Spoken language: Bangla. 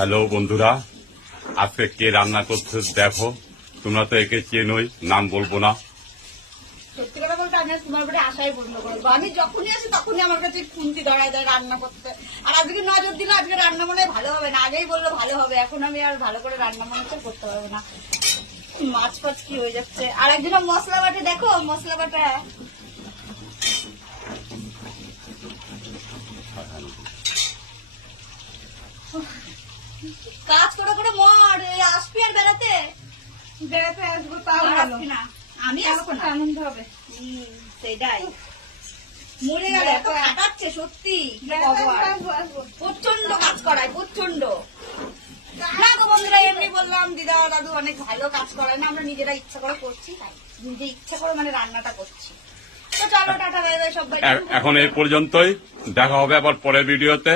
হ্যালো বন্ধুরা, আজকে কে রান্না করছে দেখো। তোমরা তো একে চেনোই, নাম বলবো না। সত্যি কথা বলতে আমি আজ তোমার উপরে আশাই পূর্ণ করবো। আমি যখনই আসি তখনই আমার কাছে খুন্তি ধরায় দেয় রান্না করতে। আর আজকে নজর দিলে আজকে রান্না মনে হয় ভালো হবে না। আগেই বললো ভালো হবে, এখন আমি আর ভালো করে রান্না মনে হচ্ছে করতে পারবো না। মাছ ফাছ কি হয়ে যাচ্ছে। আর একজন মশলা বাটে, দেখো মশলা বাটা। কাজ করে করে মর আসবি আর বেড়াতে বেড়াতে আসবো তাও আর ভালো। আসবি না। আমি আসবো না। আনন্দ হবে। সেটাই মরে গেল এত খাটাচ্ছে সত্যি। বেড়াতে আসবো আসবো। প্রচন্ড কাজ করায়, প্রচন্ড। না গো বন্ধুরা, এমনি বললাম দিদা দাদু অনেক ভালো কাজ করায় না, আমরা নিজেরা ইচ্ছা করে করছি, তাই নিজে ইচ্ছা করে মানে রান্নাটা করছি। তো চলো টাটা বাই বাই সবাই। এখন এই পর্যন্তই, দেখা হবে আবার পরের ভিডিওতে।